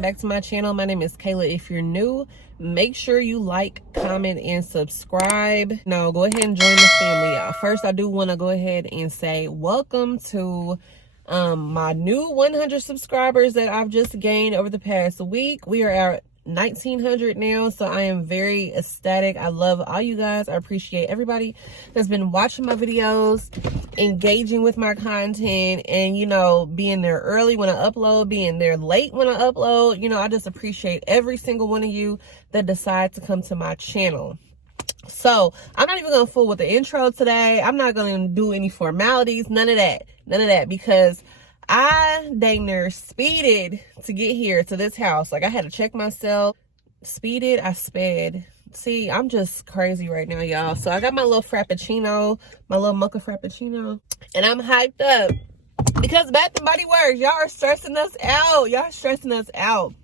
welcome back to my channel. My name is Kayla. If you're new, make sure you like, comment, and subscribe. Now go ahead and join the family. First, I do want to go ahead and say welcome to my new 100 subscribers that I've just gained over the past week. We are at 1900 now, so I am very ecstatic. I love all you guys. I appreciate everybody that's been watching my videos, engaging with my content, and being there early when I upload, being there late when I upload. I just appreciate every single one of you that decide to come to my channel. So I'm not even gonna fool with the intro today. I'm not gonna do any formalities, none of that, because I dang near speeded to get here to this house. Like, I had to check myself. Speeded, I sped. See, I'm just crazy right now, y'all. So I got my little frappuccino, my little mocha frappuccino, and I'm hyped up because Bath and Body Works, y'all are stressing us out. Y'all stressing us out.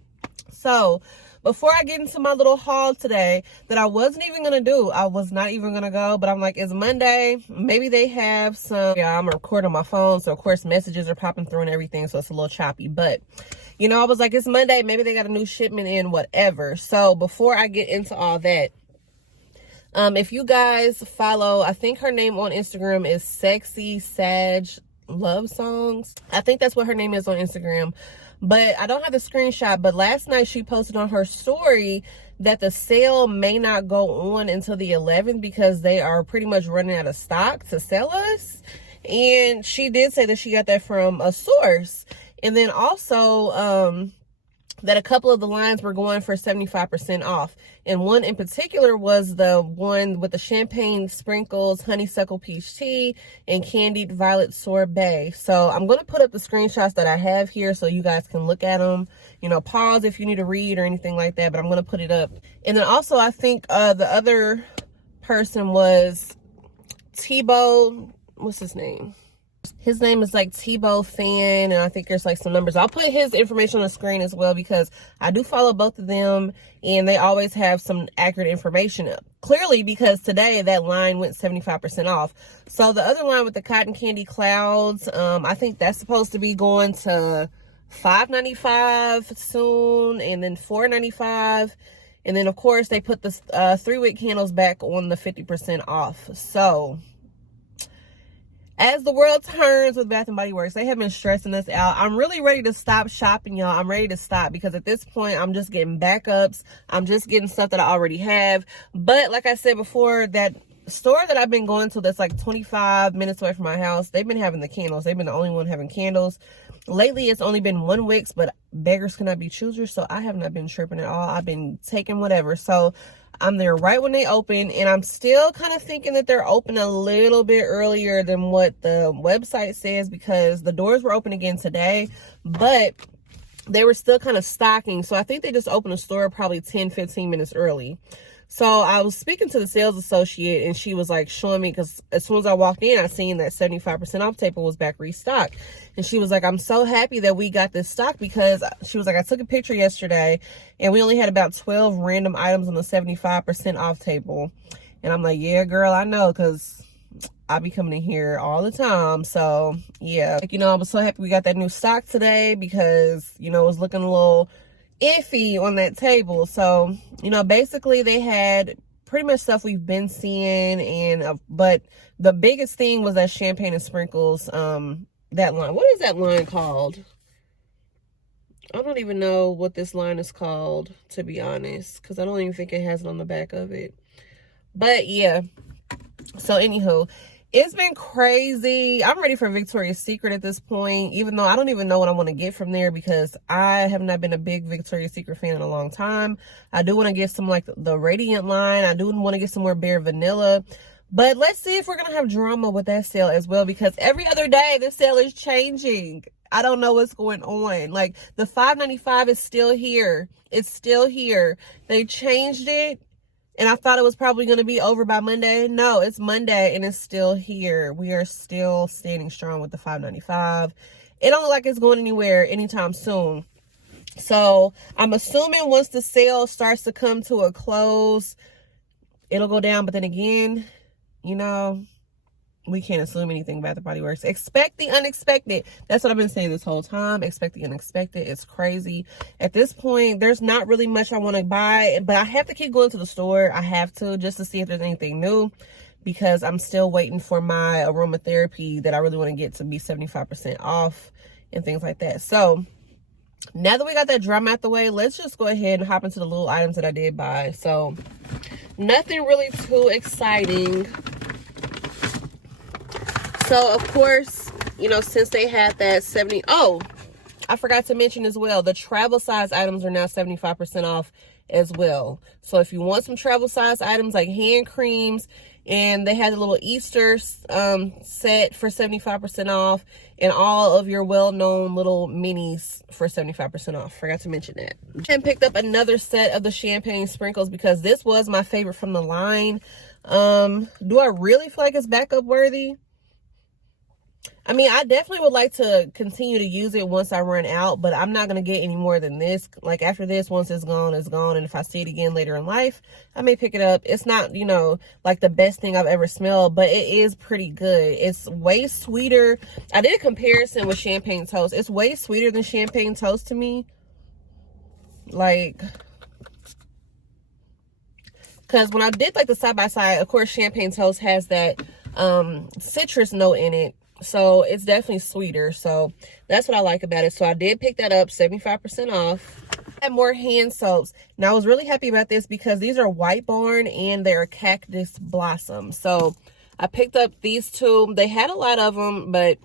So before I get into my little haul today that I wasn't even gonna do, I was not even gonna go, but I'm like, it's Monday, maybe they have some, I'm recording on my phone, so of course messages are popping through and everything, so it's a little choppy, but I was like, it's Monday, maybe they got a new shipment in, whatever. So before I get into all that, if you guys follow, I think her name on Instagram is Sexy Sag Love Songs. I think that's what her name is on Instagram. But I don't have the screenshot, but last night she posted on her story that the sale may not go on until the 11th because they are pretty much running out of stock to sell us. And she did say that she got that from a source. And then also that a couple of the lines were going for 75% off. And one in particular was the one with the champagne sprinkles, honeysuckle peach tea, and candied violet sorbet. So I'm going to put up the screenshots that I have here so you guys can look at them. Pause if you need to read or anything like that, but I'm going to put it up. And then also I think the other person was Tebow. What's his name? His name is like Tebow Fan, and I think there's like some numbers. I'll put his information on the screen as well because I do follow both of them and they always have some accurate information up. Clearly, because today that line went 75% off. So the other line with the cotton candy clouds, I think that's supposed to be going to $5.95 soon, and then $4.95. And then of course they put the 3-wick candles back on the 50% off. So as the world turns with Bath and Body Works, they have been stressing us out. I'm really ready to stop shopping, y'all. I'm ready to stop because at this point, I'm just getting backups. I'm just getting stuff that I already have. But like I said before, that store that I've been going to that's like 25 minutes away from my house, they've been having the candles. They've been the only one having candles. Lately, it's only been 1 Wicks, but beggars cannot be choosers, so I have not been tripping at all. I've been taking whatever. So I'm there right when they open, and I'm still kind of thinking that they're open a little bit earlier than what the website says because the doors were open again today, but they were still kind of stocking. So I think they just opened the store probably 10-15 minutes early. So I was speaking to the sales associate, and she was like showing me, because as soon as I walked in, I seen that 75% off table was back restocked. And she was like, I'm so happy that we got this stock, because she was like, I took a picture yesterday and we only had about 12 random items on the 75% off table. And I'm like, yeah, girl, I know, because I be coming in here all the time. So yeah, I was so happy we got that new stock today because, it was looking a little iffy on that table. So basically they had pretty much stuff we've been seeing, and but the biggest thing was that champagne and sprinkles, that line. What is that line called? I don't even know what this line is called, to be honest, because I don't even think it has it on the back of it. But yeah, so anywho, it's been crazy. I'm ready for Victoria's Secret at this point, even though I don't even know what I want to get from there because I have not been a big Victoria's Secret fan in a long time. I do want to get some like the Radiant line. I do want to get some more Bare Vanilla. But let's see if we're going to have drama with that sale as well, because every other day the sale is changing. I don't know what's going on. Like, the $5.95 is still here. It's still here. They changed it, and I thought it was probably going to be over by Monday. No, it's Monday, and it's still here. We are still standing strong with the $5.95. It don't look like it's going anywhere anytime soon. So I'm assuming once the sale starts to come to a close, it'll go down. But then again, we can't assume anything about the Body Works. Expect the unexpected. That's what I've been saying this whole time. Expect the unexpected. It's crazy. At this point, there's not really much I want to buy, but I have to keep going to the store. I have to, just to see if there's anything new, because I'm still waiting for my aromatherapy that I really want to get to be 75% off and things like that. So now that we got that drama out the way, let's just go ahead and hop into the little items that I did buy. So nothing really too exciting. So of course, you know, since they had that I forgot to mention as well, the travel size items are now 75% off as well. So if you want some travel size items like hand creams, and they had a little Easter set for 75% off, and all of your well-known little minis for 75% off. Forgot to mention that. And picked up another set of the champagne sprinkles because this was my favorite from the line. Do I really feel like it's backup worthy? I mean, I definitely would like to continue to use it once I run out, but I'm not going to get any more than this. Like, after this, once it's gone, it's gone. And if I see it again later in life, I may pick it up. It's not, you know, like the best thing I've ever smelled, but it is pretty good. It's way sweeter. I did a comparison with champagne toast. It's way sweeter than champagne toast to me. Like, because when I did like the side-by-side, of course, champagne toast has that citrus note in it. So it's definitely sweeter. So that's what I like about it. So I did pick that up, 75% off. I had more hand soaps. Now I was really happy about this because these are White Barn and they're Cactus Blossom. So I picked up these two. They had a lot of them, but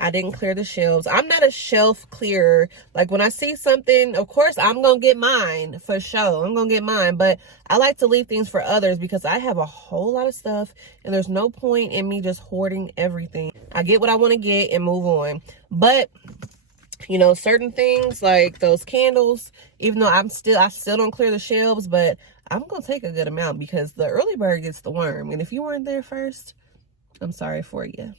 I didn't clear the shelves. I'm not a shelf clearer. Like, when I see something, of course, I'm going to get mine for sure. I'm going to get mine. But I like to leave things for others because I have a whole lot of stuff. And there's no point in me just hoarding everything. I get what I want to get and move on. But, you know, certain things like those candles, even though I still don't clear the shelves, but I'm going to take a good amount because the early bird gets the worm. And if you weren't there first, I'm sorry for you.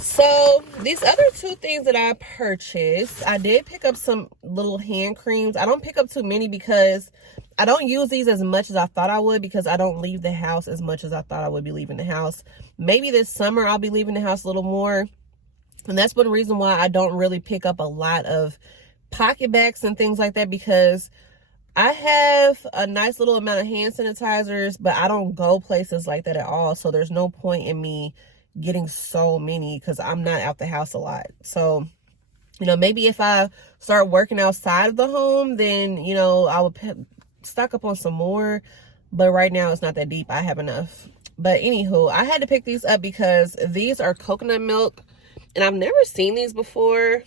So these other two things that I purchased, I did pick up some little hand creams. I don't pick up too many because I don't use these as much as I thought I would, because I don't leave the house as much as I thought I would be leaving the house. Maybe this summer I'll be leaving the house a little more. And that's one reason why I don't really pick up a lot of pocket bags and things like that, because I have a nice little amount of hand sanitizers, but I don't go places like that at all. So there's no point in me getting so many because I'm not out the house a lot. So, you know, maybe if I start working outside of the home, then, you know, I would stock up on some more. But right now it's not that deep. I have enough. But anywho, I had to pick these up because these are coconut milk, and I've never seen these before.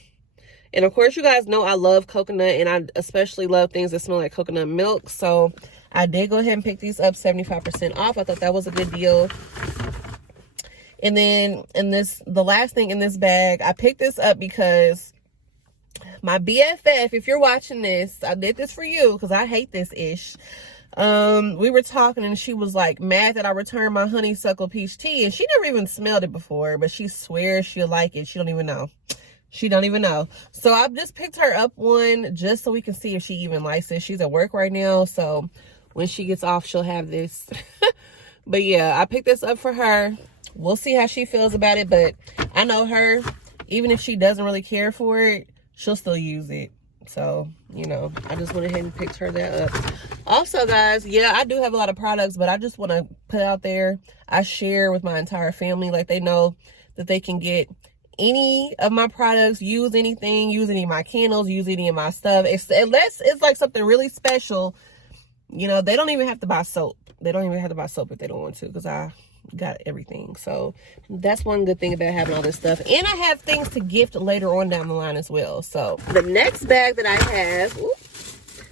And of course, you guys know I love coconut, and I especially love things that smell like coconut milk. So I did go ahead and pick these up 75% off. I thought that was a good deal. And then the last thing in this bag, I picked this up because my BFF, if you're watching this, I did this for you because I hate this ish. We were talking and she was like mad that I returned my honeysuckle peach tea, and she never even smelled it before, but she swears she'll like it. She don't even know. She don't even know. So I've just picked her up one just so we can see if she even likes it. She's at work right now, so when she gets off, she'll have this. But yeah, I picked this up for her. We'll see how she feels about it, but I know her. Even if she doesn't really care for it, she'll still use it. So, you know, I just went ahead and picked her that up. Also, guys, yeah, I do have a lot of products, but I just want to put out there, I share with my entire family. Like, they know that they can get any of my products, use anything, use any of my candles, use any of my stuff. Unless it's like something really special, you know, they don't even have to buy soap. They don't even have to buy soap if they don't want to, because I got everything. So that's one good thing about having all this stuff. And I have things to gift later on down the line as well. So the next bag that I have,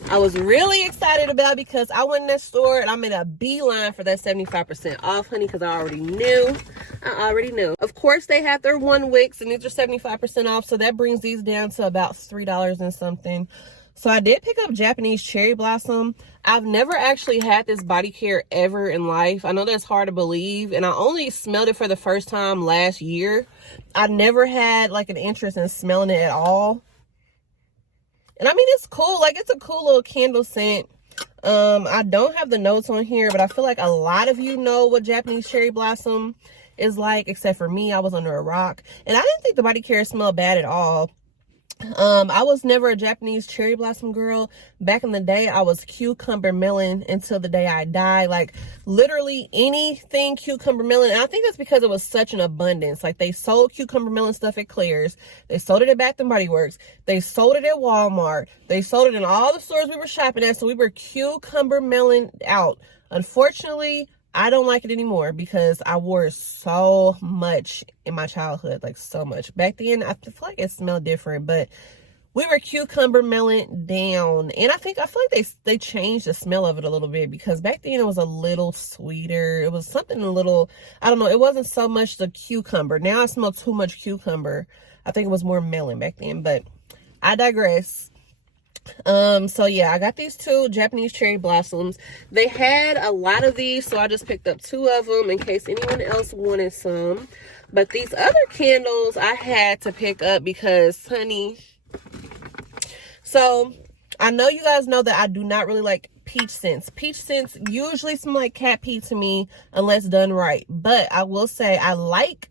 I was really excited about because I went in that store and I made a beeline for that 75% off, honey, because I already knew. Of course, they have their 1 wicks, and these are 75% off. So that brings these down to about $3 and something. So I did pick up Japanese Cherry Blossom. I've never actually had this body care ever in life. I know that's hard to believe. And I only smelled it for the first time last year. I never had like an interest in smelling it at all. And I mean, it's cool. Like, it's a cool little candle scent. I don't have the notes on here, but I feel like a lot of you know what Japanese Cherry Blossom is like, except for me, I was under a rock. And I didn't think the body care smelled bad at all. I was never a Japanese cherry blossom girl. Back in the day, I was cucumber melon until the day I died. Like, literally anything cucumber melon. And I think that's because it was such an abundance. Like, they sold cucumber melon stuff at Claire's. They sold it at Bath and Body Works. They sold it at Walmart. They sold it in all the stores we were shopping at. So we were cucumber melon out. Unfortunately, I don't like it anymore because I wore it so much in my childhood, like so much. Back then, I feel like it smelled different, but we were cucumber melon down. And I feel like they changed the smell of it a little bit, because back then it was a little sweeter. It was something a little, I don't know, it wasn't so much the cucumber. Now I smell too much cucumber. I think it was more melon back then, but I digress. So yeah, I got these 2 Japanese cherry blossoms. They had a lot of these, so I just picked up 2 of them in case anyone else wanted some. But these other candles I had to pick up because, honey, so I know you guys know that I do not really like peach scents. Peach scents usually smell like cat pee to me unless done right. But I will say I like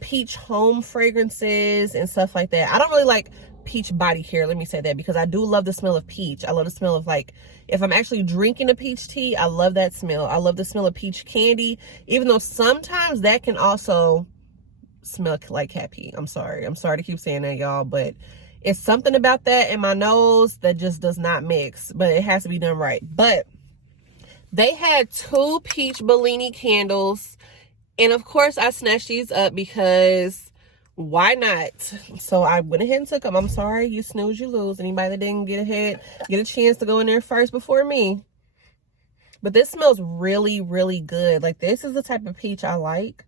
peach home fragrances and stuff like that. I don't really like peach body care, let me say that, because I do love the smell of peach. I love the smell of, like, if I'm actually drinking a peach tea, I love that smell. I love the smell of peach candy, even though sometimes that can also smell like cat pee. I'm sorry to keep saying that, y'all, but it's something about that in my nose that just does not mix, but it has to be done right. But they had 2 peach Bellini candles, and of course I snatched these up because why not? So I went ahead and took them. I'm sorry, you snooze, you lose. Anybody that didn't get a chance to go in there first before me. But this smells really, really good. Like, this is the type of peach I like.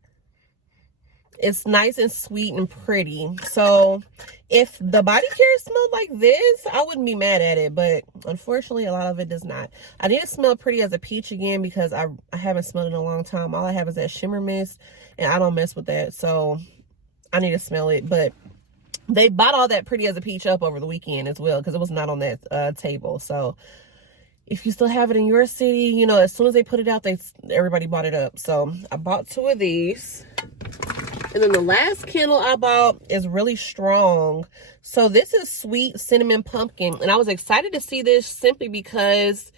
It's nice and sweet and pretty. So if the body care smelled like this, I wouldn't be mad at it. But unfortunately, a lot of it does not. I need to smell pretty as a peach again because I haven't smelled it in a long time. All I have is that shimmer mist, and I don't mess with that. So I need to smell it. But they bought all that pretty as a peach up over the weekend as well, because it was not on that table. So if you still have it in your city, you know, as soon as they put it out, everybody bought it up. So I bought 2 of these. And then the last candle I bought is really strong. So this is Sweet Cinnamon Pumpkin. And I was excited to see this simply because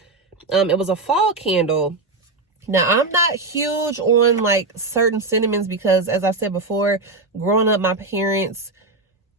it was a fall candle. Now, I'm not huge on, like, certain cinnamons because, as I said before, growing up, my parents,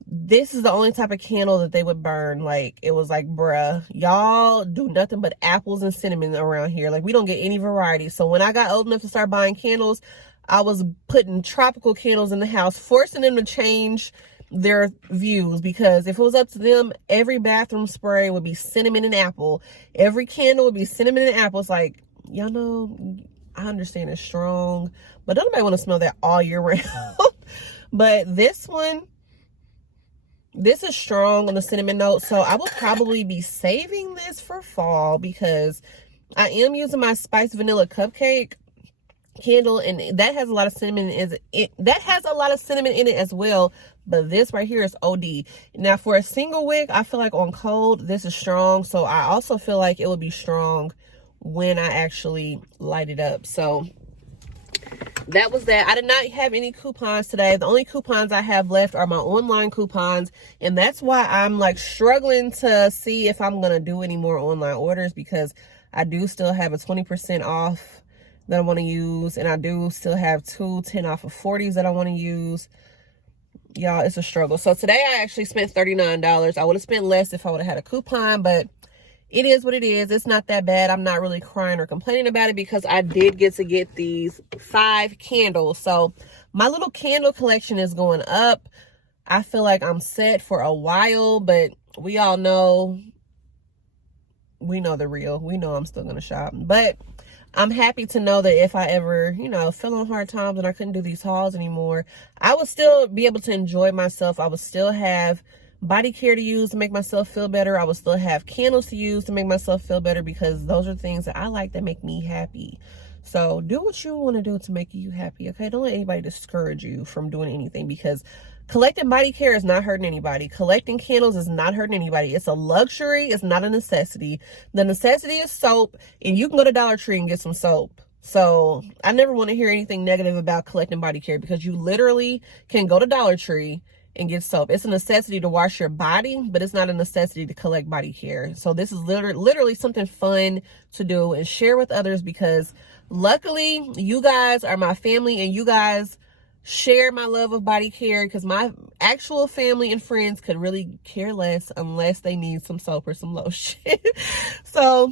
this is the only type of candle that they would burn. Like, it was like, bruh, y'all do nothing but apples and cinnamon around here. Like, we don't get any variety. So when I got old enough to start buying candles, I was putting tropical candles in the house, forcing them to change their views, because if it was up to them, every bathroom spray would be cinnamon and apple. Every candle would be cinnamon and apple. It's like, y'all know, I understand it's strong, but don't nobody want to smell that all year round. But this one, this is strong on the cinnamon note, so I will probably be saving this for fall because I am using my spiced vanilla cupcake candle, and that has a lot of cinnamon in it. That has a lot of cinnamon in it as well, but this right here is OD. Now, for a single wick, I feel like on cold, this is strong, so I also feel like it would be strong when I actually light it up. So that was that. I did not have any coupons today. The only coupons I have left are my online coupons, and that's why I'm like struggling to see if I'm gonna do any more online orders, because I do still have a 20% off that I want to use, and I do still have 2 10 off of 40s that I want to use. Y'all, it's a struggle. So today I actually spent $39. I would have spent less if I would have had a coupon, but it is what it is. It's not that bad. I'm not really crying or complaining about it because I did get to get these 5 candles. So my little candle collection is going up. I feel like I'm set for a while, but we all know, we know the real. We know I'm still going to shop. But I'm happy to know that if I ever, you know, fell on hard times and I couldn't do these hauls anymore, I would still be able to enjoy myself. I would still have body care to use to make myself feel better. I would still have candles to use to make myself feel better, because those are things that I like that make me happy. So do what you want to do to make you happy, okay? Don't let anybody discourage you from doing anything, because collecting body care is not hurting anybody. Collecting candles is not hurting anybody. It's a luxury. It's not a necessity. The necessity is soap, and you can go to Dollar Tree and get some soap. So I never want to hear anything negative about collecting body care, because you literally can go to Dollar Tree and get soap. It's a necessity to wash your body, but it's not a necessity to collect body care. So this is literally something fun to do and share with others, because luckily you guys are my family and you guys share my love of body care, because my actual family and friends could really care less unless they need some soap or some lotion. So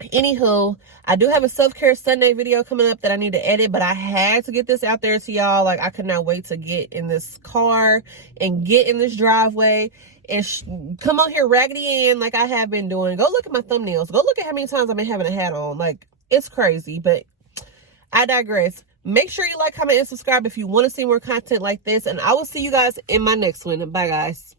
anywho, I do have a self-care Sunday video coming up that I need to edit, but I had to get this out there to y'all. Like, I could not wait to get in this car and get in this driveway and come on here raggedy Ann like I have been doing. Go look at my thumbnails. Go look at how many times I've been having a hat on. Like, it's crazy, but I digress. Make sure you like, comment, and subscribe if you want to see more content like this, and I will see you guys in my next one. Bye, guys.